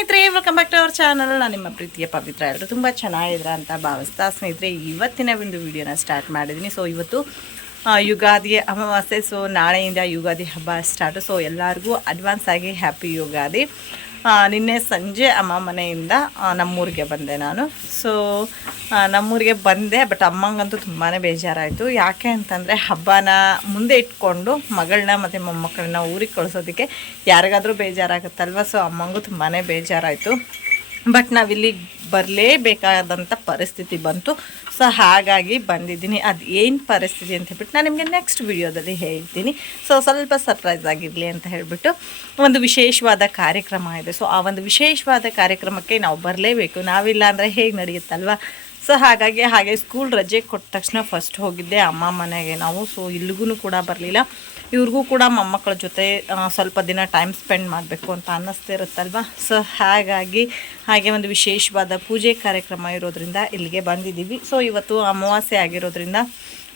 ಸ್ನೇಹಿತರೆ welcome back to our channel ನಾನು ನಿಮ್ಮ ಪ್ರೀತಿಯ ಪವಿತ್ರ. ಎಲ್ಲರೂ ತುಂಬ ಚೆನ್ನಾಗಿದ್ರ ಅಂತ ಭಾವಿಸ್ತಾ ಸ್ನೇಹಿತರೆ, ಇವತ್ತಿನ ಒಂದು ವಿಡಿಯೋನ ಸ್ಟಾರ್ಟ್ ಮಾಡಿದ್ದೀನಿ. ಸೊ ಇವತ್ತು ಯುಗಾದಿ ಅಮಾವಾಸ್ಯೆ. ಸೊ ನಾಳೆಯಿಂದ ಯುಗಾದಿ ಹಬ್ಬ ಸ್ಟಾರ್ಟು ಸೊ ಎಲ್ಲರಿಗೂ ಅಡ್ವಾನ್ಸ್ ಆಗಿ ಹ್ಯಾಪಿ ಯುಗಾದಿ. ನಿನ್ನೆ ಸಂಜೆ ಅಮ್ಮ ಮನೆಯಿಂದ ನಮ್ಮೂರಿಗೆ ಬಂದೆ ನಾನು. ಸೊ ನಮ್ಮೂರಿಗೆ ಬಂದೆ ಬಟ್ ಅಮ್ಮಂಗಂತೂ ತುಂಬಾ ಬೇಜಾರಾಯಿತು. ಯಾಕೆ ಅಂತಂದರೆ, ಹಬ್ಬನ ಮುಂದೆ ಇಟ್ಕೊಂಡು ಮಗಳನ್ನ ಮತ್ತು ಮೊಮ್ಮಕ್ಕಳನ್ನ ಊರಿಗೆ ಕಳಿಸೋದಕ್ಕೆ ಯಾರಿಗಾದರೂ ಬೇಜಾರಾಗುತ್ತಲ್ವ? ಸೊ ಅಮ್ಮಂಗೂ ತುಂಬಾ ಬೇಜಾರಾಯಿತು. ಬಟ್ ನಾವಿಲ್ಲಿ ಬರಲೇಬೇಕಾದಂಥ ಪರಿಸ್ಥಿತಿ ಬಂತು. ಸೊ ಹಾಗಾಗಿ ಬಂದಿದ್ದೀನಿ. ಅದು ಏನು ಪರಿಸ್ಥಿತಿ ಅಂತ ಹೇಳ್ಬಿಟ್ಟು ನಾನು ನಿಮಗೆ ನೆಕ್ಸ್ಟ್ ವಿಡಿಯೋದಲ್ಲಿ ಹೇಳ್ತೀನಿ. ಸೊ ಸ್ವಲ್ಪ ಸರ್ಪ್ರೈಸ್ ಆಗಿರಲಿ ಅಂತ ಹೇಳಿಬಿಟ್ಟು ಒಂದು ವಿಶೇಷವಾದ ಕಾರ್ಯಕ್ರಮ ಇದೆ. ಸೊ ಆ ಒಂದು ವಿಶೇಷವಾದ ಕಾರ್ಯಕ್ರಮಕ್ಕೆ ನಾವು ಬರಲೇಬೇಕು. ನಾವಿಲ್ಲ ಅಂದರೆ ಹೇಗೆ ನಡೆಯುತ್ತಲ್ವ? ಸೊ ಹಾಗಾಗಿ, ಹಾಗೆ ಸ್ಕೂಲ್ ರಜೆ ಕೊಟ್ಟ ತಕ್ಷಣ ಫಸ್ಟ್ ಹೋಗಿದ್ದೆ ಅಮ್ಮ ಮನೆಗೆ ನಾವು. ಸೊ ಇಲ್ಲಿಗೂ ಕೂಡ ಬರಲಿಲ್ಲ. ಇವ್ರಿಗೂ ಕೂಡ ಮೊಮ್ಮಕ್ಕಳ ಜೊತೆ ಸ್ವಲ್ಪ ದಿನ ಟೈಮ್ ಸ್ಪೆಂಡ್ ಮಾಡಬೇಕು ಅಂತ ಅನ್ನಿಸ್ತಾ ಇರುತ್ತಲ್ವಾ? ಸೊ ಹಾಗಾಗಿ, ಹಾಗೆ ಒಂದು ವಿಶೇಷವಾದ ಪೂಜೆ ಕಾರ್ಯಕ್ರಮ ಇರೋದ್ರಿಂದ ಇಲ್ಲಿಗೆ ಬಂದಿದ್ದೀವಿ. ಸೊ ಇವತ್ತು ಅಮಾವಾಸ್ಯೆ ಆಗಿರೋದ್ರಿಂದ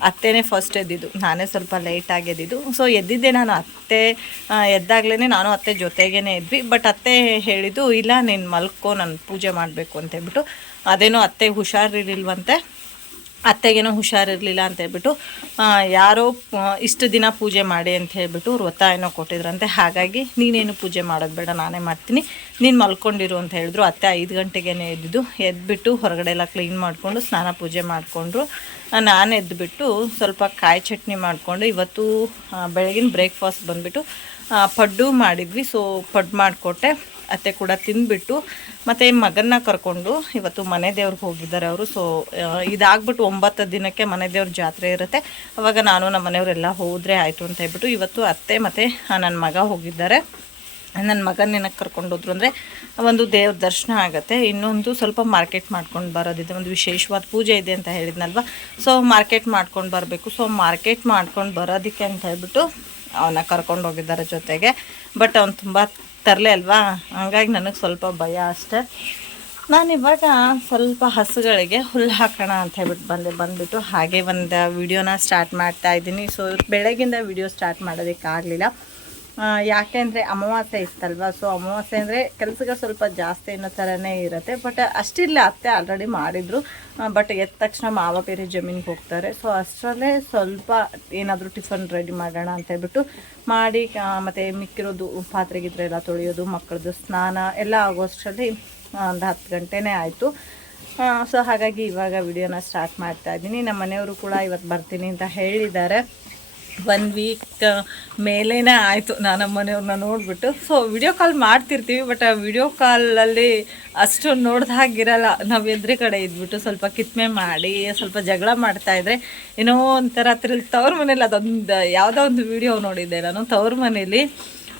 ಅತ್ತೆನೇ ಫಸ್ಟ್ ಎದ್ದಿದ್ದು. ನಾನೇ ಸ್ವಲ್ಪ ಲೇಟಾಗಿ ಎದ್ದಿದ್ದು. ಸೊ ಎದ್ದಿದ್ದೆ ನಾನು ಅತ್ತೆ ಎದ್ದಾಗಲೇ ನಾನು ಅತ್ತೆ ಜೊತೆಗೇ ಇದ್ವಿ. ಬಟ್ ಅತ್ತೆ ಹೇಳಿದ್ದು, ಇಲ್ಲ, ನೀನು ಮಲ್ಕೋ, ನಾನು ಪೂಜೆ ಮಾಡಬೇಕು ಅಂತ ಹೇಳ್ಬಿಟ್ಟು ಅದೇನೋ ಅತ್ತೆ ಹುಷಾರಿರಲಿಲ್ವಂತೆ, ಅತ್ತೆಗೇನೋ ಹುಷಾರಿರಲಿಲ್ಲ ಅಂತ ಹೇಳ್ಬಿಟ್ಟು ಯಾರೋ ಇಷ್ಟು ದಿನ ಪೂಜೆ ಮಾಡಿ ಅಂತ ಹೇಳ್ಬಿಟ್ಟು ವ್ರತ ಏನೋ ಕೊಟ್ಟಿದ್ರಂತೆ, ಹಾಗಾಗಿ ನೀನೇನು ಪೂಜೆ ಮಾಡೋದು ಬೇಡ, ನಾನೇ ಮಾಡ್ತೀನಿ. ನೀನು ಮಲ್ಕೊಂಡಿರು ಅಂತ ಹೇಳಿದ್ರು, ಅತ್ತೆ ಐದು ಗಂಟೆಗೇ ಎದ್ದಿದ್ದು ಎದ್ದುಬಿಟ್ಟು ಹೊರಗಡೆ ಎಲ್ಲ ಕ್ಲೀನ್ ಮಾಡಿಕೊಂಡು ಸ್ನಾನ ಪೂಜೆ ಮಾಡಿಕೊಂಡ್ರು. ನಾನು ಎದ್ದುಬಿಟ್ಟು ಸ್ವಲ್ಪ ಕಾಯಿ ಚಟ್ನಿ ಮಾಡಿಕೊಂಡು ಇವತ್ತು ಬೆಳಗಿನ ಬ್ರೇಕ್ಫಾಸ್ಟ್ ಬಂದುಬಿಟ್ಟು ಪಡ್ಡು ಮಾಡಿದ್ವಿ ಸೊ ಪಡ್ಡು ಮಾಡಿಕೊಟ್ಟೆ. ಅತ್ತೆ ಕೂಡ ತಿಂದ್ಬಿಟ್ಟು ಮತ್ತು ಮಗನ್ನ ಕರ್ಕೊಂಡು ಇವತ್ತು ಮನೆ ದೇವ್ರಿಗೆ ಹೋಗಿದ್ದಾರೆ ಅವರು. ಸೊ ಇದಾಗ್ಬಿಟ್ಟು ಒಂಬತ್ತು ದಿನಕ್ಕೆ ಮನೆ ದೇವ್ರ ಜಾತ್ರೆ ಇರುತ್ತೆ. ಅವಾಗ ನಾನು ನಮ್ಮ ಮನೆಯವರೆಲ್ಲ ಹೋದರೆ ಆಯಿತು ಅಂತ ಹೇಳ್ಬಿಟ್ಟು ಇವತ್ತು ಅತ್ತೆ ಮತ್ತು ನನ್ನ ಮಗ ಹೋಗಿದ್ದಾರೆ. ನನ್ನ ಮಗನ ಏನಕ್ಕೆ ಕರ್ಕೊಂಡು ಹೋದ್ರು ಅಂದರೆ ಒಂದು ದೇವ್ರ ದರ್ಶನ ಆಗುತ್ತೆ. ಇನ್ನೊಂದು ಸ್ವಲ್ಪ ಮಾರ್ಕೆಟ್ ಮಾಡ್ಕೊಂಡು ಬರೋದಿದೆ. ಒಂದು ವಿಶೇಷವಾದ ಪೂಜೆ ಇದೆ ಅಂತ ಹೇಳಿದ್ನಲ್ವ? ಸೊ ಮಾರ್ಕೆಟ್ ಮಾಡ್ಕೊಂಡು ಬರಬೇಕು. ಸೊ ಮಾರ್ಕೆಟ್ ಮಾಡ್ಕೊಂಡು ಬರೋದಕ್ಕೆ ಅಂತ ಹೇಳ್ಬಿಟ್ಟು ಅವನ್ನ ಕರ್ಕೊಂಡು ಹೋಗಿದ್ದಾರೆ ಜೊತೆಗೆ. ಬಟ್ ಅವ್ನು ತುಂಬ ತರಲೆ ಅಲ್ವಾ? ಹಂಗಾಗಿ ನನಗೆ ಸ್ವಲ್ಪ ಭಯ ಅಷ್ಟೆ. ನಾನು ಇವಾಗ ಸ್ವಲ್ಪ ಹಸುಗಳಿಗೆ ಹುಲ್ಲು ಹಾಕೋಣ ಅಂತ ಹೇಳ್ಬಿಟ್ಟು ಬಂದೆ, ಬಂದುಬಿಟ್ಟು ಹಾಗೆ ಒಂದು ವಿಡಿಯೋನ ಸ್ಟಾರ್ಟ್ ಮಾಡ್ತಾ ಇದ್ದೀನಿ. ಸೊ ಬೆಳಗಿಂದ ವಿಡಿಯೋ ಸ್ಟಾರ್ಟ್ ಮಾಡೋದಕ್ಕಾಗಲಿಲ್ಲ. ಯಾಕೆ ಅಂದರೆ ಅಮಾವಾಸ್ಯೆ ಇತ್ತಲ್ವ? ಸೊ ಅಮಾವಾಸ್ಯೆ ಅಂದರೆ ಕೆಲಸಗಳು ಸ್ವಲ್ಪ ಜಾಸ್ತಿ ಅನ್ನೋ ಥರನೇ ಇರುತ್ತೆ. ಬಟ್ ಅಷ್ಟಿಲ್ಲ, ಅತ್ತೆ ಆಲ್ರೆಡಿ ಮಾಡಿದರು. ಬಟ್ ಎದ್ದ ತಕ್ಷಣ ಮಾವ ಬೇರೆ ಜಮೀನಿಗೆ ಹೋಗ್ತಾರೆ. ಸೊ ಅಷ್ಟರಲ್ಲೇ ಸ್ವಲ್ಪ ಏನಾದರೂ ಟಿಫನ್ ರೆಡಿ ಮಾಡೋಣ ಅಂತ ಹೇಳ್ಬಿಟ್ಟು ಮಾಡಿ ಮತ್ತು ಮಿಕ್ಕಿರೋದು ಪಾತ್ರೆ ಗಿತ್ರೆ ಎಲ್ಲ ತೊಳೆಯೋದು, ಮಕ್ಕಳದ್ದು ಸ್ನಾನ ಎಲ್ಲ ಆಗೋಷ್ಟರಲ್ಲಿ ಒಂದು ಹತ್ತು ಗಂಟೆನೇ ಆಯಿತು. ಸೊ ಹಾಗಾಗಿ ಇವಾಗ ವಿಡಿಯೋನ ಸ್ಟಾರ್ಟ್ ಮಾಡ್ತಾ ಇದ್ದೀನಿ. ನಮ್ಮ ಮನೆಯವರು ಕೂಡ ಇವತ್ತು ಬರ್ತೀನಿ ಅಂತ ಹೇಳಿದ್ದಾರೆ. ಒನ್ ವೀಕ್ ಮೇಲೇ ಆಯಿತು ನಾನು ನಮ್ಮ ಮನೆಯವ್ರನ್ನ ನೋಡಿಬಿಟ್ಟು. ಸೊ ವಿಡಿಯೋ ಕಾಲ್ ಮಾಡ್ತಿರ್ತೀವಿ ಬಟ್ ಆ ವಿಡಿಯೋ ಕಾಲಲ್ಲಿ ಅಷ್ಟು ನೋಡ್ದ ಹಾಗಿರಲ್ಲ. ನಾವು ಎದುರು ಕಡೆ ಇದ್ಬಿಟ್ಟು ಸ್ವಲ್ಪ ಕಿತ್ಮೆ ಮಾಡಿ, ಸ್ವಲ್ಪ ಜಗಳ ಮಾಡ್ತಾಯಿದ್ರೆ ಏನೋ ಒಂಥರ ತಿರ್ಲಿ ತವ್ರ ಮನೇಲಿ ಅದೊಂದು, ಯಾವುದೋ ಒಂದು ವಿಡಿಯೋ ನೋಡಿದ್ದೆ ನಾನು. ತವ್ರ ಮನೇಲಿ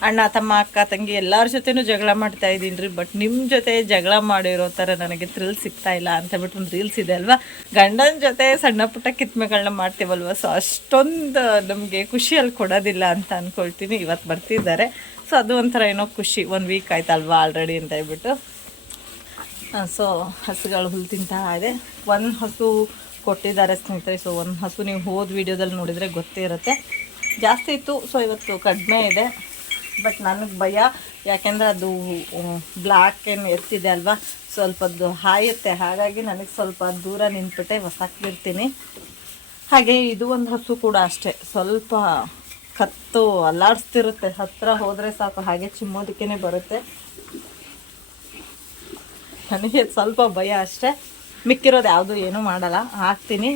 ಅಣ್ಣ, ತಮ್ಮ ಅಕ್ಕ, ತಂಗಿ ಎಲ್ಲರ ಜೊತೆನೂ ಜಗಳ ಮಾಡ್ತಾ ಇದ್ದೀನಿ ರೀ ಬಟ್ ನಿಮ್ಮ ಜೊತೆ ಜಗಳ ಮಾಡಿರೋ ಥರ ನನಗೆ ಥ್ರಿಲ್ ಸಿಗ್ತಾ ಇಲ್ಲ ಅಂತ ಹೇಳ್ಬಿಟ್ಟು ಒಂದು ರೀಲ್ಸ್ ಇದೆ ಅಲ್ವಾ? ಗಂಡನ ಜೊತೆ ಸಣ್ಣ ಪುಟ್ಟ ಕಿತ್ಮೆಗಳನ್ನ ಮಾಡ್ತೀವಲ್ವ? ಸೊ ಅಷ್ಟೊಂದು ನಮಗೆ ಖುಷಿಯಲ್ಲಿ ಕೊಡೋದಿಲ್ಲ ಅಂತ ಅಂದ್ಕೊಳ್ತೀನಿ ಇವತ್ತು ಬರ್ತಿದ್ದಾರೆ. ಸೊ ಅದು ಒಂಥರ ಏನೋ ಖುಷಿ. ಒಂದು ವೀಕ್ ಆಯ್ತಲ್ವಾ ಆಲ್ರೆಡಿ ಅಂತ ಹೇಳ್ಬಿಟ್ಟು. ಸೊ ಹಸುಗಳು ಹುಲ್ಲು ತಿಂತಾ ಇದೆ. ಒಂದು ಹಸು ಕೊಟ್ಟಿದ್ದಾರೆ ಸ್ನೇಹಿತರೆ. ಸೊ ಒಂದು ಹಸು ನೀವು ಹೋದ ವಿಡಿಯೋದಲ್ಲಿ ನೋಡಿದರೆ ಗೊತ್ತೇ ಇರುತ್ತೆ ಜಾಸ್ತಿ ಇತ್ತು. ಸೊ ಇವತ್ತು ಕಡಿಮೆ ಇದೆ. ಬಟ್ ನನಗೆ ಭಯ, ಯಾಕೆಂದರೆ ಅದು ಬ್ಲ್ಯಾಕ್ ಏನು ಎತ್ತಿದೆ ಅಲ್ವಾ? ಸ್ವಲ್ಪ ಅದು ಹಾಯುತ್ತೆ. ಹಾಗಾಗಿ ನನಗೆ ಸ್ವಲ್ಪ ದೂರ ನಿಂತ್ಬಿಟ್ಟೆ, ಹೊಸಾಕ್ಬಿಡ್ತೀನಿ. ಹಾಗೆ ಇದು ಒಂದು ಹಸು ಕೂಡ ಅಷ್ಟೇ. ಸ್ವಲ್ಪ ಕತ್ತು ಅಲ್ಲಾಡಿಸ್ತಿರುತ್ತೆ. ಹತ್ತಿರ ಹೋದರೆ ಸಾಕು, ಹಾಗೆ ಚಿಮ್ಮೋದಕ್ಕೇ ಬರುತ್ತೆ. ನನಗೆ ಸ್ವಲ್ಪ ಭಯ ಅಷ್ಟೇ. ಮಿಕ್ಕಿರೋದು ಯಾವುದು ಏನೂ ಮಾಡಲ್ಲ. ಹಾಕ್ತೀನಿ.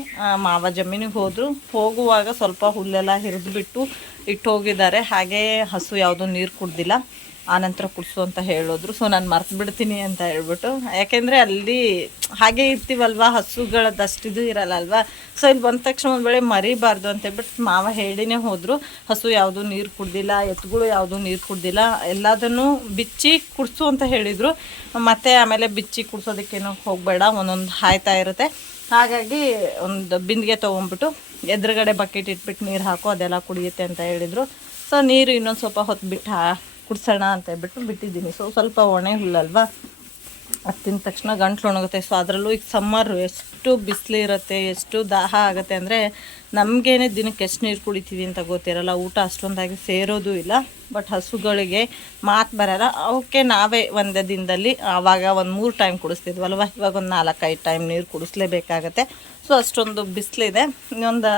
ಮಾವ ಜಮೀನಿಗೆ ಹೋದರು. ಹೋಗುವಾಗ ಸ್ವಲ್ಪ ಹುಲ್ಲೆಲ್ಲ ಹಿರಿದ್ಬಿಟ್ಟು ಇಟ್ಟು ಹೋಗಿದ್ದಾರೆ ಹಾಗೆ ಹಸು ಯಾವುದು ನೀರು ಕುಡ್ದಿಲ್ಲ. ಆನಂತರ ಕುಡಿಸು ಅಂತ ಹೇಳಿದ್ರು. ಸೊ ನಾನು ಮರ್ತು ಬಿಡ್ತೀನಿ ಅಂತ ಹೇಳ್ಬಿಟ್ಟು. ಯಾಕೆಂದರೆ ಅಲ್ಲಿ ಹಾಗೆ ಇರ್ತೀವಲ್ವ? ಹಸುಗಳದ್ದು ಇದು ಇರಲ್ಲ ಅಲ್ವಾ ಸೊ ಇಲ್ಲಿ ಬಂದ ತಕ್ಷಣ ಒಂದು ವೇಳೆ ಮರಿಬಾರ್ದು ಅಂತ ಹೇಳ್ಬಿಟ್ಟು ಮಾವ ಹೇಳಿನೇ ಹೋದರು. ಹಸು ಯಾವುದು ನೀರು ಕುಡ್ದಿಲ್ಲ ಎತ್ತುಗಳು ಯಾವುದು ನೀರು ಕುಡ್ದಿಲ್ಲ, ಎಲ್ಲದನ್ನು ಬಿಚ್ಚಿ ಕುಡಿಸು ಅಂತ ಹೇಳಿದರು. ಮತ್ತು ಆಮೇಲೆ ಬಿಚ್ಚಿ ಕುಡ್ಸೋದಕ್ಕೇನು ಹೋಗಬೇಡ, ಒಂದೊಂದು ಹಾಯ್ತಾ ಇರುತ್ತೆ. ಹಾಗಾಗಿ ಒಂದು ಬಿಂದಿಗೆ ತೊಗೊಂಬಿಟ್ಟು ಎದುರುಗಡೆ ಬಕೆಟ್ ಇಟ್ಬಿಟ್ಟು ನೀರು ಹಾಕೋ, ಅದೆಲ್ಲ ಕುಡಿಯುತ್ತೆ ಅಂತ ಹೇಳಿದರು. ಸೊ ನೀರು ಇನ್ನೊಂದು ಸ್ವಲ್ಪ ಹೊತ್ತು ಬಿಟ್ಟು ಕುಡ್ಸೋಣ ಅಂತ ಹೇಳ್ಬಿಟ್ಟು ಬಿಟ್ಟಿದ್ದೀನಿ. ಸೊ ಸ್ವಲ್ಪ ಒಣೆ ಹುಲ್ಲಲ್ವಾ? ಅದು ತಕ್ಷಣ ಗಂಟ್ಲು ಒಣಗುತ್ತೆ. ಸೊ ಅದರಲ್ಲೂ ಈಗ ಸಮ್ಮರು ಎಷ್ಟು ಬಿಸಿಲು ಇರುತ್ತೆ, ಎಷ್ಟು ದಾಹ ಆಗುತ್ತೆ ಅಂದರೆ ನಮಗೇನೆ ದಿನಕ್ಕೆ ಎಷ್ಟು ನೀರು ಕುಡಿತೀವಿ ಅಂತ ಗೊತ್ತಿರಲ್ಲ. ಊಟ ಅಷ್ಟೊಂದಾಗಿ ಸೇರೋದು ಇಲ್ಲ. ಬಟ್ ಹಸುಗಳಿಗೆ ಮಾತು ಬರಲ್ಲ. ಅವಕ್ಕೆ ನಾವೇ ಒಂದೇ ದಿನದಲ್ಲಿ ಆವಾಗ ಒಂದು ಮೂರು ಟೈಮ್ ಕುಡಿಸ್ತಿದ್ವಲ್ವ? ಇವಾಗ ಒಂದು ನಾಲ್ಕೈದು ಟೈಮ್ ನೀರು ಕುಡಿಸ್ಲೇಬೇಕಾಗತ್ತೆ. ಸೊ ಅಷ್ಟೊಂದು ಬಿಸಿಲಿದೆ ಇನ್ನೊಂದು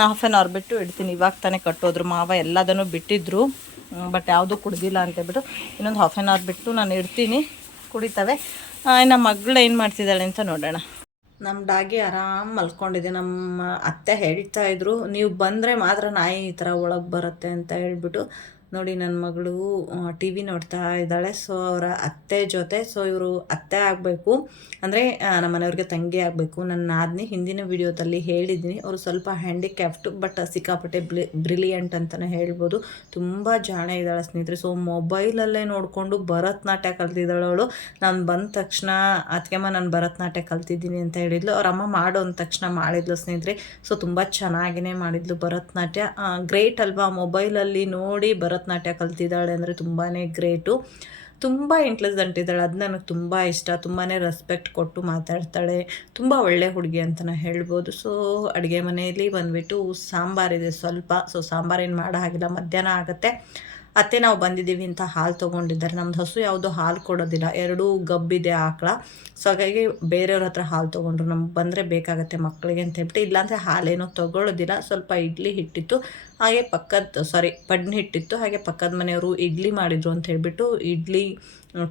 ಹಾಫ್ ಆನ್ ಅವರ್ ಬಿಟ್ಟು ಇಡ್ತೀನಿ. ಇವಾಗ ತಾನೇ ಕಟ್ಟೋದ್ರು. ಮಾವ ಎಲ್ಲದನ್ನು ಬಿಟ್ಟಿದ್ರು. ಬಟ್ ಯಾವುದೂ ಕುಡ್ದಿಲ್ಲ ಅಂತೇಳ್ಬಿಟ್ಟು ಇನ್ನೊಂದು ಹಾಫ್ ಆನ್ ಅವರ್ ಬಿಟ್ಟು ನಾನು ಇಡ್ತೀನಿ. ಕುಡಿತವೆ. ನಮ್ಮ ಮಗಳು ಏನು ಮಾಡ್ತಿದ್ದಾಳೆ ಅಂತ ನೋಡೋಣ. ನಮ್ಮ ಡಾಗಿ ಆರಾಮ್ ಮಲ್ಕೊಂಡಿದೆ. ನಮ್ಮ ಅತ್ತೆ ಹೇಳ್ತಾ ಇದ್ರು, ನೀವು ಬಂದರೆ ಮಾತ್ರ ನಾಯಿ ಈ ಥರ ಒಳಗೆ ಬರುತ್ತೆ ಅಂತ ಹೇಳ್ಬಿಟ್ಟು ನೋಡಿ ನನ್ನ ಮಗಳು ಟಿ ವಿ ನೋಡ್ತಾ ಇದ್ದಾಳೆ. ಸೊ ಅವರ ಅತ್ತೆ ಜೊತೆ ಸೊ ಇವರು ಅತ್ತೆ ಆಗಬೇಕು. ಅಂದರೆ ನಮ್ಮ ಮನೆಯವ್ರಿಗೆ ತಂಗಿ ಆಗಬೇಕು. ನನ್ನ ನಾದಿನಿ ಹಿಂದಿನ ವಿಡಿಯೋದಲ್ಲಿ ಹೇಳಿದ್ದೀನಿ. ಅವರು ಸ್ವಲ್ಪ ಹ್ಯಾಂಡಿಕ್ಯಾಫ್ಟು ಬಟ್ ಸಿಕ್ಕಾಪಟ್ಟೆ ಬ್ಲಿ ಬ್ರಿಲಿಯಂಟ್ ಅಂತಲೇ ಹೇಳ್ಬೋದು. ತುಂಬ ಜಾಣ ಇದ್ದಾಳೆ ಸ್ನೇಹಿತರೆ. ಸೊ ಮೊಬೈಲಲ್ಲೇ ನೋಡಿಕೊಂಡು ಭರತನಾಟ್ಯ ಕಲ್ತಿದ್ದಾಳೆ ಅವಳು. ನಾನು ಬಂದ ತಕ್ಷಣ ಅದಕ್ಕೆಮ್ಮ ನಾನು ಭರತನಾಟ್ಯ ಕಲ್ತಿದ್ದೀನಿ ಅಂತ ಹೇಳಿದ್ಲು. ಅವ್ರ ಅಮ್ಮ ಮಾಡೋ ಅಂದ ತಕ್ಷಣ ಮಾಡಿದ್ಲು ಸ್ನೇಹಿತರೆ. ಸೊ ತುಂಬ ಚೆನ್ನಾಗಿನೇ ಮಾಡಿದ್ಲು ಭರತನಾಟ್ಯ. ಗ್ರೇಟ್ ಅಲ್ವಾ? ಮೊಬೈಲಲ್ಲಿ ನೋಡಿ ಭರತನಾಟ್ಯ ಕಲ್ತಿದ್ದಾಳೆ ಅಂದರೆ ತುಂಬಾ ಗ್ರೇಟು. ತುಂಬ ಇಂಟೆಲಿಜೆಂಟ್ ಇದ್ದಾಳೆ ಅದು ನನಗೆ ತುಂಬ ಇಷ್ಟ. ತುಂಬಾ ರೆಸ್ಪೆಕ್ಟ್ ಕೊಟ್ಟು ಮಾತಾಡ್ತಾಳೆ. ತುಂಬ ಒಳ್ಳೆ ಹುಡುಗಿ ಅಂತಲೇ ಹೇಳ್ಬೋದು. ಸೊ ಅಡುಗೆ ಮನೆಯಲ್ಲಿ ಬಂದುಬಿಟ್ಟು ಸಾಂಬಾರಿದೆ ಸ್ವಲ್ಪ. ಸೊ ಸಾಂಬಾರೇನು ಮಾಡೋ ಹಾಗಿಲ್ಲ ಮಧ್ಯಾಹ್ನ ಆಗುತ್ತೆ. ಅತ್ತೆ ನಾವು ಬಂದಿದ್ದೀವಿ ಅಂತ ಹಾಲು ತೊಗೊಂಡಿದ್ದಾರೆ. ನಮ್ದು ಹಸು ಯಾವುದು ಹಾಲು ಕೊಡೋದಿಲ್ಲ. ಎರಡೂ ಗಬ್ಬಿದೆ ಆಕಳ. ಸೊ ಹಾಗಾಗಿ ಬೇರೆಯವ್ರ ಹತ್ರ ಹಾಲು ತೊಗೊಂಡ್ರು. ನಮ್ಗೆ ಬಂದರೆ ಬೇಕಾಗತ್ತೆ ಮಕ್ಕಳಿಗೆ ಅಂತ ಹೇಳ್ಬಿಟ್ಟು, ಇಲ್ಲಾಂದರೆ ಹಾಲೇನೋ ತೊಗೊಳ್ಳೋದಿಲ್ಲ ಸ್ವಲ್ಪ ಇಡ್ಲಿ ಹಿಟ್ಟಿತ್ತು. ಹಾಗೆ ಪಕ್ಕದ ಸಾರಿ ಪಡ್ನಿ ಹಿಟ್ಟಿತ್ತು. ಹಾಗೆ ಪಕ್ಕದ ಮನೆಯವರು ಇಡ್ಲಿ ಮಾಡಿದ್ರು ಅಂತ ಹೇಳ್ಬಿಟ್ಟು, ಇಡ್ಲಿ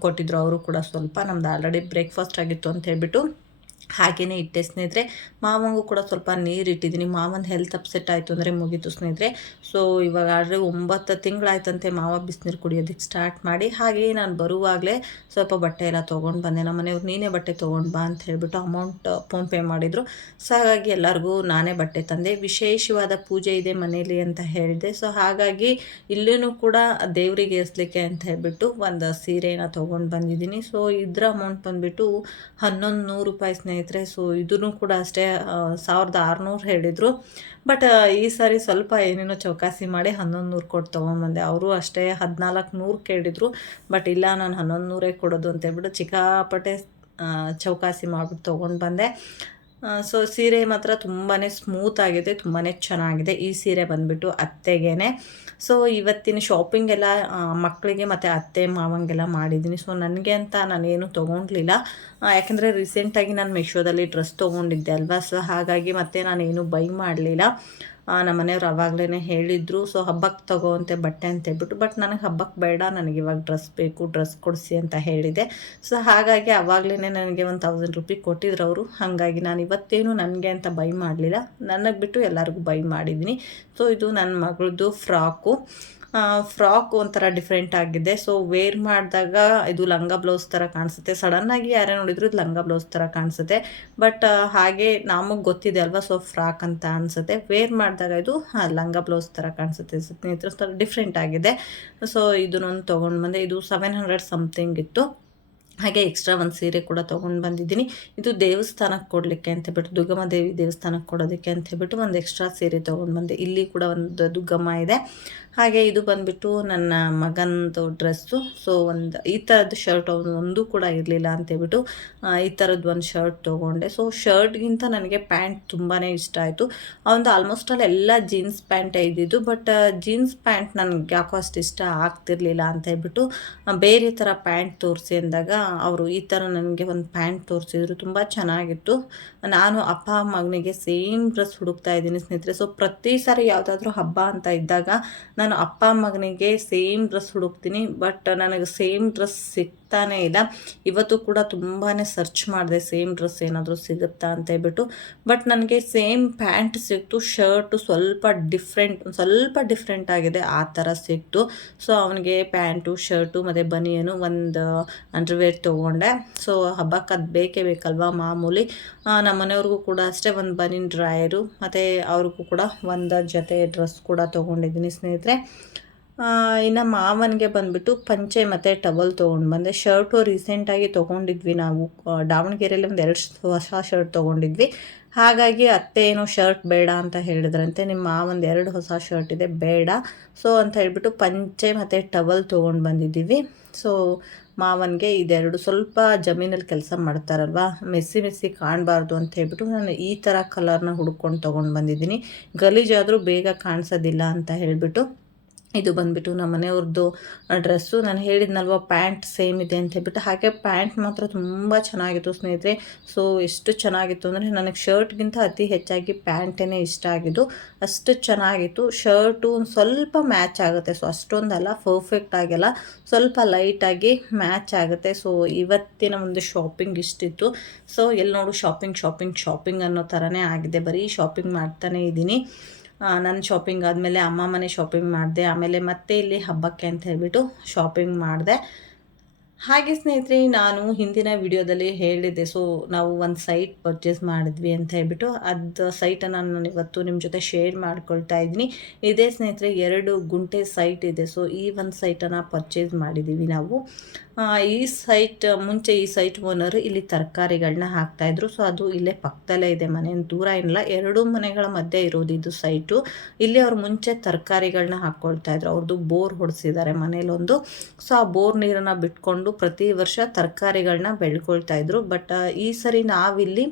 ಕೊಟ್ಟಿದ್ರು ಅವರು ಕೂಡ ಸ್ವಲ್ಪ. ನಮ್ದು ಆಲ್ರೆಡಿ ಬ್ರೇಕ್ಫಾಸ್ಟ್ ಆಗಿತ್ತು ಅಂತ ಹೇಳ್ಬಿಟ್ಟು ಹಾಗೆಯೇ ಇಟ್ಟೆ ಸ್ನೇಹಿತರೆ. ಮಾವಂಗೂ ಕೂಡ ಸ್ವಲ್ಪ ನೀರು ಇಟ್ಟಿದ್ದೀನಿ. ಮಾವನ ಹೆಲ್ತ್ ಅಪ್ಸೆಟ್ ಆಯಿತು ಅಂದರೆ ಮುಗೀತು ಸ್ನೇಹಿತರೆ. ಸೊ ಇವಾಗ ಆದರೆ ಒಂಬತ್ತು ತಿಂಗಳಾಯ್ತಂತೆ ಮಾವ ಬಿಸಿನೀರು ಕುಡಿಯೋದಕ್ಕೆ ಸ್ಟಾರ್ಟ್ ಮಾಡಿ. ಹಾಗೆಯೇ ನಾನು ಬರುವಾಗಲೇ ಸ್ವಲ್ಪ ಬಟ್ಟೆ ಎಲ್ಲ ತೊಗೊಂಡು ಬಂದೆ. ನಮ್ಮ ಮನೆಯವ್ರು, ನೀನೇ ಬಟ್ಟೆ ತೊಗೊಂಡು ಬಾ ಅಂತ ಹೇಳಿಬಿಟ್ಟು ಅಮೌಂಟ್ ಫೋನ್ಪೇ ಮಾಡಿದರು. ಸೊ ಹಾಗಾಗಿ ಎಲ್ಲರಿಗೂ ನಾನೇ ಬಟ್ಟೆ ತಂದೆ. ವಿಶೇಷವಾದ ಪೂಜೆ ಇದೆ ಮನೇಲಿ ಅಂತ ಹೇಳಿದೆ. ಸೊ ಹಾಗಾಗಿ ಇಲ್ಲೂ ಕೂಡ ದೇವರಿಗೆ ಏರಿಸ್ಲಿಕ್ಕೆ ಅಂತ ಹೇಳಿಬಿಟ್ಟು ಒಂದು ಸೀರೆನ ತೊಗೊಂಡು ಬಂದಿದ್ದೀನಿ. ಸೊ ಇದರ ಅಮೌಂಟ್ ಬಂದುಬಿಟ್ಟು ಹನ್ನೊಂದು ನೂರು ರೂಪಾಯಿ ಸ್ನೇಹಿತರೆ. ಸೊ ಇದೂ ಕೂಡ ಅಷ್ಟೇ ಸಾವಿರದ ಆರುನೂರು ಹೇಳಿದರು. ಬಟ್ ಈ ಸಾರಿ ಸ್ವಲ್ಪ ಏನೇನೋ ಚೌಕಾಸಿ ಮಾಡಿ ಹನ್ನೊಂದು ನೂರು ಕೊಟ್ಟು ತೊಗೊಂಬಂದೆ. ಅವರು ಅಷ್ಟೇ ಹದಿನಾಲ್ಕು ನೂರು ಕೇಳಿದರು. ಬಟ್ ಇಲ್ಲ, ನಾನು ಹನ್ನೊಂದು ನೂರೇ ಕೊಡೋದು ಅಂತೇಳ್ಬಿಟ್ಟು ಚಿಕ್ಕಾಪಟ್ಟೆ ಚೌಕಾಸಿ ಮಾಡಿಬಿಟ್ಟು ತೊಗೊಂಡು ಬಂದೆ ಸೊ ಸೀರೆ ಮಾತ್ರ ತುಂಬಾ ಸ್ಮೂತ್ ಆಗಿದೆ ತುಂಬಾ ಚೆನ್ನಾಗಿದೆ. ಈ ಸೀರೆ ಬಂದುಬಿಟ್ಟು ಅತ್ತೆಗೇ ಸೊ ಇವತ್ತಿನ ಶಾಪಿಂಗ್ ಎಲ್ಲ ಮಕ್ಕಳಿಗೆ ಮತ್ತು ಅತ್ತೆ, ಮಾವಂಗೆಲ್ಲ ಮಾಡಿದ್ದೀನಿ. ಸೊ ನನಗೆ ಅಂತ ನಾನೇನು ತೊಗೊಂಡ್ಲಿಲ್ಲ. ಯಾಕೆಂದರೆ ರೀಸೆಂಟಾಗಿ ನಾನು ಮೆಶೋದಲ್ಲಿ ಡ್ರೆಸ್ ತೊಗೊಂಡಿದ್ದೆ ಅಲ್ವಾ? ಸೊ ಹಾಗಾಗಿ ಮತ್ತೆ ನಾನೇನು ಬೈ ಮಾಡಲಿಲ್ಲ. ನಮ್ಮ ಮನೆಯವ್ರು ಅವಾಗಲೇ ಹೇಳಿದರು, ಸೊ ಹಬ್ಬಕ್ಕೆ ತಗೋವಂತೆ ಬಟ್ಟೆ ಅಂತ ಹೇಳ್ಬಿಟ್ಟು, ಬಟ್ ನನಗೆ ಹಬ್ಬಕ್ಕೆ ಬೇಡ, ನನಗೆ ಇವಾಗ ಡ್ರೆಸ್ ಬೇಕು, ಡ್ರೆಸ್ ಕೊಡಿಸಿ ಅಂತ ಹೇಳಿದೆ. ಸೊ ಹಾಗಾಗಿ ಅವಾಗಲೇ ನನಗೆ ಒಂದು ತೌಸಂಡ್ ರುಪಿ ಕೊಟ್ಟಿದ್ರು ಅವರು. ಹಾಗಾಗಿ ನಾನು ಇವತ್ತೇನು ನನಗೆ ಅಂತ ಬೈ ಮಾಡಲಿಲ್ಲ. ನನಗೆ ಬಿಟ್ಟು ಎಲ್ಲರಿಗೂ ಬೈ ಮಾಡಿದ್ದೀನಿ ಸೊ ಇದು ನನ್ನ ಮಗಳದ್ದು ಫ್ರಾಕು. ಫ್ರಾಕ್ ಒಂಥರ ಡಿಫ್ರೆಂಟ್ ಆಗಿದೆ. ಸೊ ವೇರ್ ಮಾಡಿದಾಗ ಇದು ಲಂಗ ಬ್ಲೌಸ್ ಥರ ಕಾಣಿಸುತ್ತೆ. ಸಡನ್ನಾಗಿ ಯಾರೇ ನೋಡಿದ್ರು ಇದು ಲಂಗ ಬ್ಲೌಸ್ ಥರ ಕಾಣಿಸುತ್ತೆ. ಬಟ್ ಹಾಗೆ ನಮಗೆ ಗೊತ್ತಿದೆ ಅಲ್ವಾ? ಸೊ ಫ್ರಾಕ್ ಅಂತ ಅನಿಸುತ್ತೆ. ವೇರ್ ಮಾಡಿದಾಗ ಇದು ಲಂಗ ಬ್ಲೌಸ್ ಥರ ಕಾಣಿಸುತ್ತೆ. ಸ್ನೇಹಿತರೆ ಡಿಫ್ರೆಂಟ್ ಆಗಿದೆ. ಸೊ ಇದನ್ನೊಂದು ತೊಗೊಂಡು ಬಂದೆ. ಇದು ಸೆವೆನ್ ಹಂಡ್ರೆಡ್ ಸಮಥಿಂಗ್ ಇತ್ತು. ಹಾಗೆ ಎಕ್ಸ್ಟ್ರಾ ಒಂದು ಸೀರೆ ಕೂಡ ತೊಗೊಂಡು ಬಂದಿದ್ದೀನಿ. ಇದು ದೇವಸ್ಥಾನಕ್ಕೆ ಕೊಡಲಿಕ್ಕೆ ಅಂತ ಹೇಳ್ಬಿಟ್ಟು, ದುರ್ಗಮ್ಮ ದೇವಿ ದೇವಸ್ಥಾನಕ್ಕೆ ಕೊಡೋದಕ್ಕೆ ಅಂತ ಹೇಳ್ಬಿಟ್ಟು ಒಂದು ಎಕ್ಸ್ಟ್ರಾ ಸೀರೆ ತೊಗೊಂಡು ಬಂದೆ. ಇಲ್ಲಿ ಕೂಡ ಒಂದು ದುರ್ಗಮ್ಮ ಇದೆ. ಹಾಗೆ ಇದು ಬಂದುಬಿಟ್ಟು ನನ್ನ ಮಗನದು ಡ್ರೆಸ್ಸು. ಸೊ ಒಂದು ಈ ಥರದ್ದು ಶರ್ಟ್ ಒಂದು ಕೂಡ ಇರಲಿಲ್ಲ ಅಂತೇಳ್ಬಿಟ್ಟು ಈ ಥರದ್ದು ಒಂದು ಶರ್ಟ್ ತೊಗೊಂಡೆ. ಸೊ ಶರ್ಟ್ಗಿಂತ ನನಗೆ ಪ್ಯಾಂಟ್ ತುಂಬಾ ಇಷ್ಟ ಆಯಿತು. ಅವನದು ಆಲ್ಮೋಸ್ಟ್ ಆಲ್ ಎಲ್ಲ ಜೀನ್ಸ್ ಪ್ಯಾಂಟೇ ಇದ್ದಿದ್ದು ಬಟ್ ಜೀನ್ಸ್ ಪ್ಯಾಂಟ್ ನನಗೆ ಯಾಕೋ ಅಷ್ಟು ಇಷ್ಟ ಆಗ್ತಿರ್ಲಿಲ್ಲ ಅಂತ ಹೇಳ್ಬಿಟ್ಟು ಬೇರೆ ಥರ ಪ್ಯಾಂಟ್ ತೋರಿಸಿ ಅಂದಾಗ ಅವರು ಈ ಥರ ನನಗೆ ಒಂದು ಪ್ಯಾಂಟ್ ತೋರಿಸಿದ್ರು, ತುಂಬ ಚೆನ್ನಾಗಿತ್ತು. ನಾನು ಅಪ್ಪ ಮಗನಿಗೆ ಸೇಮ್ ಡ್ರೆಸ್ ಹುಡುಕ್ತಾ ಇದ್ದೀನಿ ಸ್ನೇಹಿತರೆ. ಸೊ ಪ್ರತಿ ಸಾರಿ ಯಾವುದಾದ್ರೂ ಹಬ್ಬ ಅಂತ ಇದ್ದಾಗ ನಾನು ಅಪ್ಪ ಮಗನಿಗೆ ಸೇಮ್ ಡ್ರೆಸ್ ಹುಡುಕ್ತೀನಿ, ಬಟ್ ನನಗೆ ಸೇಮ್ ಡ್ರೆಸ್ ಸಿಗ್ತಾನೇ ಇಲ್ಲ. ಇವತ್ತು ಕೂಡ ತುಂಬಾ ಸರ್ಚ್ ಮಾಡಿದೆ ಸೇಮ್ ಡ್ರೆಸ್ ಏನಾದರೂ ಸಿಗುತ್ತಾ ಅಂತ ಹೇಳ್ಬಿಟ್ಟು. ಬಟ್ ನನಗೆ ಸೇಮ್ ಪ್ಯಾಂಟ್ ಸಿಕ್ತು ಶರ್ಟು ಸ್ವಲ್ಪ ಡಿಫ್ರೆಂಟ್ ಸ್ವಲ್ಪ ಡಿಫ್ರೆಂಟ್ ಆಗಿದೆ ಆ ಥರ ಸಿಕ್ತು. ಸೊ ಅವನಿಗೆ ಪ್ಯಾಂಟು ಶರ್ಟು ಮತ್ತು ಬನಿಯನು ಒಂದು ಅಂಡರ್ವೇರ್ ತೊಗೊಂಡೆ. ಸೊ ಹಬ್ಬಕ್ಕೆ ಅದು ಬೇಕೇ ಬೇಕಲ್ವಾ ಮಾಮೂಲಿ? ನಮ್ಮ ಮನೆಯವ್ರಿಗೂ ಕೂಡ ಅಷ್ಟೇ, ಒಂದು ಬನಿನ್ ಡ್ರಾಯರು ಮತ್ತು ಅವ್ರಿಗೂ ಕೂಡ ಒಂದು ಜೊತೆ ಡ್ರೆಸ್ ಕೂಡ ತೊಗೊಂಡಿದ್ದೀನಿ ಸ್ನೇಹಿತರೆ. ಇನ್ನು ಮಾವನಿಗೆ ಬಂದುಬಿಟ್ಟು ಪಂಚೆ ಮತ್ತು ಟವಲ್ ತೊಗೊಂಡು ಬಂದೆ. ಶರ್ಟು ರೀಸೆಂಟಾಗಿ ತೊಗೊಂಡಿದ್ವಿ ನಾವು. ದಾವಣಗೆರೆಯಲ್ಲಿ ಒಂದು ಎರಡು ಹೊಸ ಶರ್ಟ್ ತೊಗೊಂಡಿದ್ವಿ. ಹಾಗಾಗಿ ಅತ್ತೆ ಏನೋ ಶರ್ಟ್ ಬೇಡ ಅಂತ ಹೇಳಿದ್ರಂತೆ. ನಿಮ್ಮ ಮಾವಂದು ಎರಡು ಹೊಸ ಶರ್ಟ್ ಇದೆ, ಬೇಡ. ಸೊ ಅಂತ ಹೇಳಿಬಿಟ್ಟು ಪಂಚೆ ಮತ್ತು ಟವಲ್ ತೊಗೊಂಡು ಬಂದಿದ್ದೀವಿ. ಸೊ ಮಾವನಿಗೆ ಇದೆರಡು ಸ್ವಲ್ಪ ಜಮೀನಲ್ಲಿ ಕೆಲಸ ಮಾಡ್ತಾರಲ್ವ, ಮೆಸ್ಸಿ ಮೆಸ್ಸಿ ಕಾಣಬಾರ್ದು ಅಂತ ಹೇಳ್ಬಿಟ್ಟು ನಾನು ಈ ಥರ ಕಲರ್ನ ಹುಡ್ಕೊಂಡು ತೊಗೊಂಡು ಬಂದಿದ್ದೀನಿ. ಗಲೀಜಾದರೂ ಬೇಗ ಕಾಣಿಸೋದಿಲ್ಲ ಅಂತ ಹೇಳಿಬಿಟ್ಟು ಇದು ಬಂದುಬಿಟ್ಟು ನಮ್ಮ ಮನೆಯವ್ರದ್ದು ಡ್ರೆಸ್ಸು ನಾನು ಹೇಳಿದ್ನಲ್ವ, ಪ್ಯಾಂಟ್ ಸೇಮ್ ಇದೆ ಅಂತ ಹೇಳ್ಬಿಟ್ಟು. ಹಾಗೆ ಪ್ಯಾಂಟ್ ಮಾತ್ರ ತುಂಬ ಚೆನ್ನಾಗಿತ್ತು ಸ್ನೇಹಿತರೆ. ಸೊ ಎಷ್ಟು ಚೆನ್ನಾಗಿತ್ತು ಅಂದರೆ ನನಗೆ ಶರ್ಟ್ಗಿಂತ ಅತಿ ಹೆಚ್ಚಾಗಿ ಪ್ಯಾಂಟೇ ಇಷ್ಟ ಆಗಿದ್ದು, ಅಷ್ಟು ಚೆನ್ನಾಗಿತ್ತು. ಶರ್ಟು ಒಂದು ಸ್ವಲ್ಪ ಮ್ಯಾಚ್ ಆಗುತ್ತೆ. ಸೊ ಅಷ್ಟೊಂದಲ್ಲ ಪರ್ಫೆಕ್ಟ್ ಆಗಿಲ್ಲ. ಸ್ವಲ್ಪ ಲೈಟಾಗಿ ಮ್ಯಾಚ್ ಆಗುತ್ತೆ. ಸೊ ಇವತ್ತಿನ ಒಂದು ಶಾಪಿಂಗ್ ಇಷ್ಟಿತ್ತು. ಸೊ ಎಲ್ಲಿ ನೋಡು ಶಾಪಿಂಗ್ ಶಾಪಿಂಗ್ ಶಾಪಿಂಗ್ ಅನ್ನೋ ಥರನೇ ಆಗಿದೆ. ಬರೀ ಶಾಪಿಂಗ್ ಮಾಡ್ತಾನೇ ಇದ್ದೀನಿ. ನನ್ನ ಶಾಪಿಂಗ್ ಆದಮೇಲೆ ಅಮ್ಮ ಮನೆ ಶಾಪಿಂಗ್ ಮಾಡಿದೆ. ಆಮೇಲೆ ಮತ್ತೆ ಇಲ್ಲಿ ಹಬ್ಬಕ್ಕೆ ಅಂತ ಹೇಳ್ಬಿಟ್ಟು ಶಾಪಿಂಗ್ ಮಾಡಿದೆ. ಹಾಗೆ ಸ್ನೇಹಿತರೆ, ನಾನು ಹಿಂದಿನ ವಿಡಿಯೋದಲ್ಲಿ ಹೇಳಿದ್ದೆ. ಸೊ ನಾವು ಒಂದು ಸೈಟ್ ಪರ್ಚೇಸ್ ಮಾಡಿದ್ವಿ ಅಂತ ಹೇಳ್ಬಿಟ್ಟು. ಅದು ಸೈಟನ್ನು ನಾನು ಇವತ್ತು ನಿಮ್ಮ ಜೊತೆ ಶೇರ್ ಮಾಡ್ಕೊಳ್ತಾ ಇದ್ದೀನಿ. ಇದೇ ಸ್ನೇಹಿತರೆ, ಎರಡು ಗುಂಟೆ ಸೈಟ್ ಇದೆ. ಸೊ ಈ ಒಂದು ಸೈಟನ್ನು ಪರ್ಚೇಸ್ ಮಾಡಿದ್ದೀವಿ ನಾವು. ಈ ಸೈಟ್ ಮುಂಚೆ ಈ ಸೈಟ್ ಓನರ್ ಇಲ್ಲಿ ತರಕಾರಿಗಳನ್ನ ಹಾಕ್ತಾಯಿದ್ರು ಸೊ ಅದು ಇಲ್ಲೇ ಪಕ್ಕದಲ್ಲೇ ಇದೆ ಮನೆ. ದೂರ ಏನಿಲ್ಲ. ಎರಡು ಮನೆಗಳ ಮಧ್ಯೆ ಇರೋದು ಇದು ಸೈಟು ಇಲ್ಲಿ ಅವ್ರು ಮುಂಚೆ ತರಕಾರಿಗಳನ್ನ ಹಾಕ್ಕೊಳ್ತಾ ಇದ್ರು. ಅವ್ರದ್ದು ಬೋರ್ ಹೊಡೆಸಿದ್ದಾರೆ ಮನೇಲೊಂದು. ಸೊ ಆ ಬೋರ್ ನೀರನ್ನು ಬಿಟ್ಕೊಂಡು ಪ್ರತಿ ವರ್ಷ ತರಕಾರಿಗಳನ್ನ ಬೆಳ್ಕೊಳ್ತಾ ಇದ್ರು. ಬಟ್ ಈ ಸರಿ ನಾವಿಲ್ಲಿ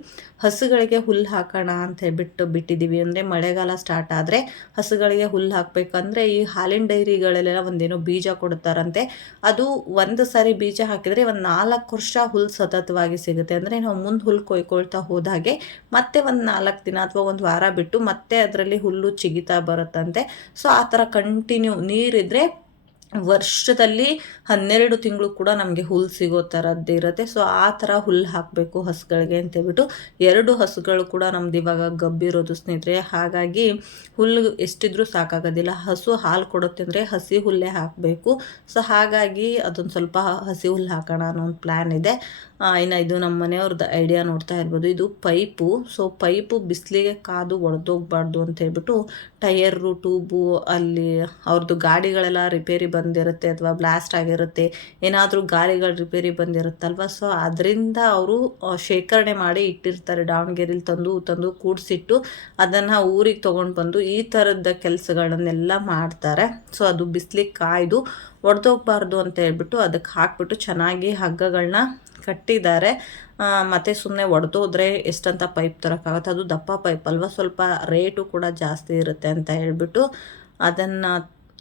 ಹಸುಗಳಿಗೆ ಹುಲ್ಲು ಹಾಕೋಣ ಅಂತ ಹೇಳ್ಬಿಟ್ಟು ಬಿಟ್ಟಿದ್ದೀವಿ ಅಂದರೆ ಮಳೆಗಾಲ ಸ್ಟಾರ್ಟ್ ಆದರೆ ಹಸುಗಳಿಗೆ ಹುಲ್ಲು ಹಾಕಬೇಕಂದ್ರೆ ಈ ಹಾಲಿನ ಡೈರಿಗಳಲ್ಲೆಲ್ಲ ಒಂದೇನೋ ಬೀಜ ಕೊಡ್ತಾರಂತೆ. ಅದು ಒಂದು ಸಾರಿ ಬೀಜ ಹಾಕಿದರೆ ಒಂದು ನಾಲ್ಕು ವರ್ಷ ಹುಲ್ಲು ಸತತವಾಗಿ ಸಿಗುತ್ತೆ. ಅಂದರೆ ನಾವು ಮುಂದೆ ಹುಲ್ಲು ಕೊಯ್ಕೊಳ್ತಾ ಹೋದಾಗೆ ಮತ್ತೆ ಒಂದು ನಾಲ್ಕು ದಿನ ಅಥವಾ ಒಂದು ವಾರ ಬಿಟ್ಟು ಮತ್ತೆ ಅದರಲ್ಲಿ ಹುಲ್ಲು ಚಿಗಿತಾ ಬರುತ್ತಂತೆ. ಸೊ ಆ ಥರ ಕಂಟಿನ್ಯೂ ನೀರಿದ್ರೆ ವರ್ಷದಲ್ಲಿ ಹನ್ನೆರಡು ತಿಂಗಳು ಕೂಡ ನಮಗೆ ಹುಲ್ಲು ಸಿಗೋ ಥರದ್ದು ಇರುತ್ತೆ. ಸೊ ಆ ಥರ ಹುಲ್ಲು ಹಾಕಬೇಕು ಹಸುಗಳಿಗೆ ಅಂತೇಳ್ಬಿಟ್ಟು ಎರಡು ಹಸುಗಳು ಕೂಡ ನಮ್ದು ಇವಾಗ ಗಬ್ಬಿರೋದು ಸ್ನೇಹಿತರೆ. ಹಾಗಾಗಿ ಹುಲ್ಲು ಎಷ್ಟಿದ್ರೂ ಸಾಕಾಗೋದಿಲ್ಲ. ಹಸು ಹಾಲು ಕೊಡುತ್ತೆ ಅಂದರೆ ಹಸಿ ಹುಲ್ಲೇ ಹಾಕಬೇಕು. ಸೊ ಹಾಗಾಗಿ ಅದೊಂದು ಸ್ವಲ್ಪ ಹಸಿ ಹುಲ್ಲು ಹಾಕೋಣ ಅನ್ನೋ ಒಂದು ಪ್ಲ್ಯಾನ್ ಇದೆ. ಇನ್ನು ಇದು ನಮ್ಮ ಮನೆಯವ್ರದ್ದು ಐಡಿಯಾ ನೋಡ್ತಾ ಇರ್ಬೋದು. ಇದು ಪೈಪು. ಸೊ ಪೈಪು ಬಿಸಿಲಿಗೆ ಕಾದು ಒಡೆದೋಗ್ಬಾರ್ದು ಅಂತ ಹೇಳ್ಬಿಟ್ಟು ಟಯರು ಟ್ಯೂಬು ಅಲ್ಲಿ ಅವ್ರದ್ದು ಗಾಡಿಗಳೆಲ್ಲ ರಿಪೇರಿ ಬಂದಿರುತ್ತೆ ಅಥವಾ ಬ್ಲಾಸ್ಟ್ ಆಗಿರುತ್ತೆ. ಏನಾದರೂ ಗಾಡಿಗಳು ರಿಪೇರಿ ಬಂದಿರುತ್ತಲ್ವ? ಸೊ ಅದರಿಂದ ಅವರು ಶೇಖರಣೆ ಮಾಡಿ ಇಟ್ಟಿರ್ತಾರೆ. ದಾವಣಗೆರೆಲಿ ತಂದು ತಂದು ಕೂಡಿಸಿಟ್ಟು ಅದನ್ನು ಊರಿಗೆ ತೊಗೊಂಡು ಬಂದು ಈ ಥರದ ಕೆಲಸಗಳನ್ನೆಲ್ಲ ಮಾಡ್ತಾರೆ. ಸೊ ಅದು ಬಿಸಿಲಿಗೆ ಕಾಯ್ದು ಒಡೆದೋಗ್ಬಾರ್ದು ಅಂತ ಹೇಳ್ಬಿಟ್ಟು ಅದಕ್ಕೆ ಹಾಕ್ಬಿಟ್ಟು ಚೆನ್ನಾಗಿ ಹಗ್ಗಗಳನ್ನ ಕಟ್ಟಿದ್ದಾರೆ. ಮತ್ತೆ ಸುಮ್ಮನೆ ಒಡೆದೋದ್ರೆ ಎಷ್ಟಂತ ಪೈಪ್ ತರೋಕ್ಕಾಗತ್ತೆ? ಅದು ದಪ್ಪ ಪೈಪ್ ಅಲ್ವಾ? ಸ್ವಲ್ಪ ರೇಟು ಕೂಡ ಜಾಸ್ತಿ ಇರುತ್ತೆ ಅಂತ ಹೇಳ್ಬಿಟ್ಟು ಅದನ್ನು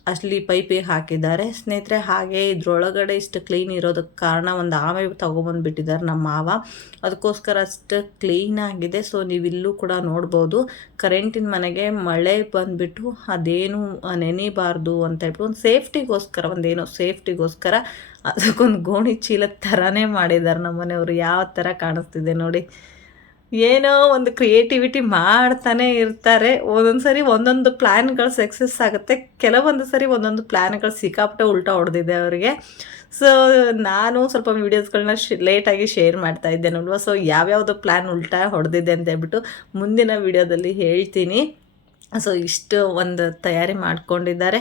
ಅಲ್ಲಿ ಪೈಪಿಗೆ ಹಾಕಿದ್ದಾರೆ. ಸ್ನೇಹಿತರೆ, ಹಾಗೆ ಇದ್ರೊಳಗಡೆ ಇಷ್ಟು ಕ್ಲೀನ್ ಇರೋದಕ್ಕೆ ಕಾರಣ ಒಂದು ಆಮೆ ತೊಗೊಬಂದುಬಿಟ್ಟಿದ್ದಾರೆ ನಮ್ಮ ಮಾವ. ಅದಕ್ಕೋಸ್ಕರ ಅಷ್ಟು ಕ್ಲೀನ್ ಆಗಿದೆ. ಸೊ ನೀವು ಇಲ್ಲೂ ಕೂಡ ನೋಡ್ಬೋದು. ಕರೆಂಟಿನ ಮನೆಗೆ ಮಳೆ ಬಂದುಬಿಟ್ಟು ಅದೇನು ನೆನಿಬಾರ್ದು ಅಂತ ಹೇಳ್ಬಿಟ್ಟು ಒಂದು ಸೇಫ್ಟಿಗೋಸ್ಕರ ಒಂದೇನೋ ಸೇಫ್ಟಿಗೋಸ್ಕರ ಅದಕ್ಕೊಂದು ಗೋಣಿ ಚೀಲದ ಥರನೇ ಮಾಡಿದ್ದಾರೆ ನಮ್ಮ ಮನೆಯವರು ಯಾವ ಥರ ಕಾಣಿಸ್ತಿದೆ ನೋಡಿ. ಏನೋ ಒಂದು ಕ್ರಿಯೇಟಿವಿಟಿ ಮಾಡ್ತಾನೆ ಇರ್ತಾರೆ. ಒಂದೊಂದು ಸರಿ ಒಂದೊಂದು ಪ್ಲ್ಯಾನ್ಗಳು ಸಕ್ಸಸ್ ಆಗುತ್ತೆ. ಕೆಲವೊಂದು ಸರಿ ಒಂದೊಂದು ಪ್ಲ್ಯಾನ್ಗಳು ಸಿಕ್ಕಾಪಟ್ಟೆ ಉಲ್ಟಾ ಹೊಡೆದಿದೆ ಅವರಿಗೆ. ಸೊ ನಾನು ಸ್ವಲ್ಪ ವೀಡಿಯೋಸ್ಗಳನ್ನ ಶ್ ಲೇಟಾಗಿ ಶೇರ್ ಮಾಡ್ತಾ ಇದ್ದೇನಲ್ವ ಸೊ ಯಾವ್ಯಾವುದು ಪ್ಲ್ಯಾನ್ ಉಲ್ಟಾ ಹೊಡೆದಿದೆ ಅಂತ ಹೇಳ್ಬಿಟ್ಟು ಮುಂದಿನ ವೀಡಿಯೋದಲ್ಲಿ ಹೇಳ್ತೀನಿ. ಸೊ ಇಷ್ಟು ಒಂದು ತಯಾರಿ ಮಾಡ್ಕೊಂಡಿದ್ದಾರೆ.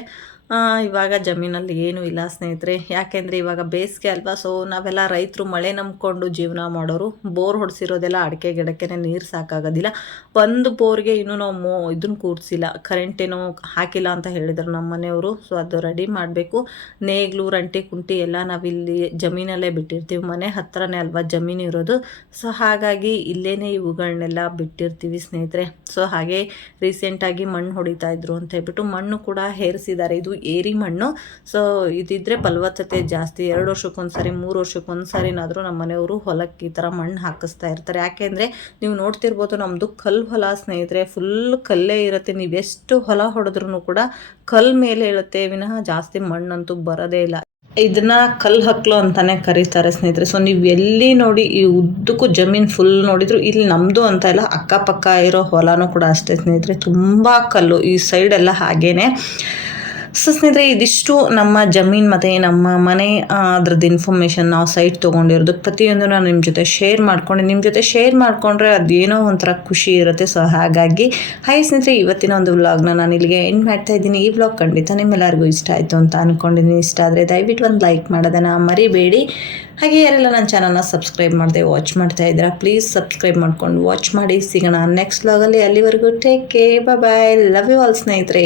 ಇವಾಗ ಜಮೀನಲ್ಲಿ ಏನೂ ಇಲ್ಲ ಸ್ನೇಹಿತರೆ. ಯಾಕೆಂದರೆ ಇವಾಗ ಬೇಸಿಗೆ ಅಲ್ವಾ ಸೊ ನಾವೆಲ್ಲ ರೈತರು ಮಳೆ ನಂಬ್ಕೊಂಡು ಜೀವನ ಮಾಡೋರು. ಬೋರ್ ಹೊಡೆಸಿರೋದೆಲ್ಲ ಅಡಿಕೆ ಗಿಡಕ್ಕೆ ನೀರು ಸಾಕಾಗೋದಿಲ್ಲ. ಒಂದು ಬೋರ್ಗೆ ಇನ್ನೂ ನಾವು ಮೋ, ಇದನ್ನು ಕೂಡಿಸಿಲ್ಲ ಕರೆಂಟೇನೋ ಹಾಕಿಲ್ಲ ಅಂತ ಹೇಳಿದರು ನಮ್ಮ ಮನೆಯವರು ಸೊ ಅದು ರೆಡಿ ಮಾಡಬೇಕು. ನೇಗ್ಲು, ರಂಟಿ, ಕುಂಟಿ ಎಲ್ಲ ನಾವಿಲ್ಲಿ ಜಮೀನಲ್ಲೇ ಬಿಟ್ಟಿರ್ತೀವಿ. ಮನೆ ಹತ್ರನೇ ಅಲ್ವಾ ಜಮೀನು ಇರೋದು. ಸೊ ಹಾಗಾಗಿ ಇಲ್ಲೇ ಇವುಗಳನ್ನೆಲ್ಲ ಬಿಟ್ಟಿರ್ತೀವಿ ಸ್ನೇಹಿತರೆ. ಸೊ ಹಾಗೆ ರೀಸೆಂಟಾಗಿ ಮಣ್ಣು ಹೊಡಿತಾ ಇದ್ರು ಅಂತ ಹೇಳ್ಬಿಟ್ಟು ಮಣ್ಣು ಕೂಡ ಹೇರಿಸಿದ್ದಾರೆ. ಇದು ಏರಿ ಮಣ್ಣು. ಸೊ ಇದಿದ್ರೆ ಫಲವತ್ತತೆ ಜಾಸ್ತಿ. ಎರಡು ವರ್ಷಕ್ಕೊಂದ್ಸರಿ, ಮೂರು ವರ್ಷಕ್ಕೊಂದ್ಸರಿನಾದರೂ ನಮ್ಮ ಮನೆಯವರು ಹೊಲಕ್ಕೆ ಈ ಥರ ಮಣ್ಣು ಹಾಕಿಸ್ತಾ ಇರ್ತಾರೆ. ಯಾಕೆಂದರೆ ನೀವು ನೋಡ್ತಿರ್ಬೋದು ನಮ್ಮದು ಕಲ್ಲು ಹೊಲ ಸ್ನೇಹಿತರೆ ಫುಲ್ ಕಲ್ಲೇ ಇರುತ್ತೆ. ನೀವು ಎಷ್ಟು ಹೊಲ ಹೊಡೆದ್ರೂ ಕೂಡ ಕಲ್ ಮೇಲೆ ಇರುತ್ತೆ. ವಿನಃ ಜಾಸ್ತಿ ಮಣ್ಣಂತೂ ಬರೋದೇ ಇಲ್ಲ. ಇದನ್ನ ಕಲ್ಲು ಹಕ್ಲು ಅಂತಾನೆ ಕರೀತಾರೆ ಸ್ನೇಹಿತರೆ. ಸೊ ನೀವು ಎಲ್ಲಿ ನೋಡಿ ಈ ಉದ್ದಕ್ಕೂ ಜಮೀನ್ ಫುಲ್ ನೋಡಿದ್ರು ಇಲ್ಲಿ ನಮ್ಮದು ಅಂತ ಇಲ್ಲ, ಅಕ್ಕಪಕ್ಕ ಇರೋ ಹೊಲನೂ ಕೂಡ ಅಷ್ಟೇ ಸ್ನೇಹಿತರೆ. ತುಂಬ ಕಲ್ಲು ಈ ಸೈಡ್ ಎಲ್ಲ ಹಾಗೇನೆ. ಸೊ ಸ್ನೇಹಿತರೆ ಇದಿಷ್ಟು ನಮ್ಮ ಜಮೀನು ಮತ್ತು ನಮ್ಮ ಮನೆ ಅದ್ರದ್ದು ಇನ್ಫಾರ್ಮೇಷನ್ ನಾವು ಸೈಟ್ ತೊಗೊಂಡಿರೋದು ಪ್ರತಿಯೊಂದು ನಾನು ನಿಮ್ಮ ಜೊತೆ ಶೇರ್ ಮಾಡ್ಕೊಂಡೆ. ನಿಮ್ಮ ಜೊತೆ ಶೇರ್ ಮಾಡಿಕೊಂಡ್ರೆ ಅದೇನೋ ಒಂಥರ ಖುಷಿ ಇರುತ್ತೆ. ಸೊ ಹಾಗಾಗಿ ಹಾಯ್ ಸ್ನೇಹಿತರೆ, ಇವತ್ತಿನ ಒಂದು ವ್ಲಾಗ್ನ ನಾನು ಇಲ್ಲಿಗೆ ಎಂಡ್ ಮಾಡ್ತಾ ಇದ್ದೀನಿ. ಈ ವ್ಲಾಗ್ ಖಂಡಿತ ನಿಮ್ಮೆಲ್ಲರಿಗೂ ಇಷ್ಟ ಆಯಿತು ಅಂತ ಅಂದ್ಕೊಂಡಿದ್ದೀನಿ ಇಷ್ಟ ಆದರೆ ದಯವಿಟ್ಟು ಒಂದು ಲೈಕ್ ಮಾಡೋದನ್ನು ಮರಿಬೇಡಿ. ಹಾಗೆ ಯಾರೆಲ್ಲ ನನ್ನ ಚಾನಲ್ನ ಸಬ್ಸ್ಕ್ರೈಬ್ ಮಾಡಿದೆ ವಾಚ್ ಮಾಡ್ತಾ ಇದ್ದೀರಾ ಪ್ಲೀಸ್ ಸಬ್ಸ್ಕ್ರೈಬ್ ಮಾಡ್ಕೊಂಡು ವಾಚ್ ಮಾಡಿ. ಸಿಗೋಣ ನೆಕ್ಸ್ಟ್ ವ್ಲಾಗಲ್ಲಿ ಅಲ್ಲಿವರೆಗೂ ಟೇಕ್ ಕೇ ಬಾಯ್ ಲವ್ ಯು ಆಲ್ ಸ್ನೇಹಿತರೆ.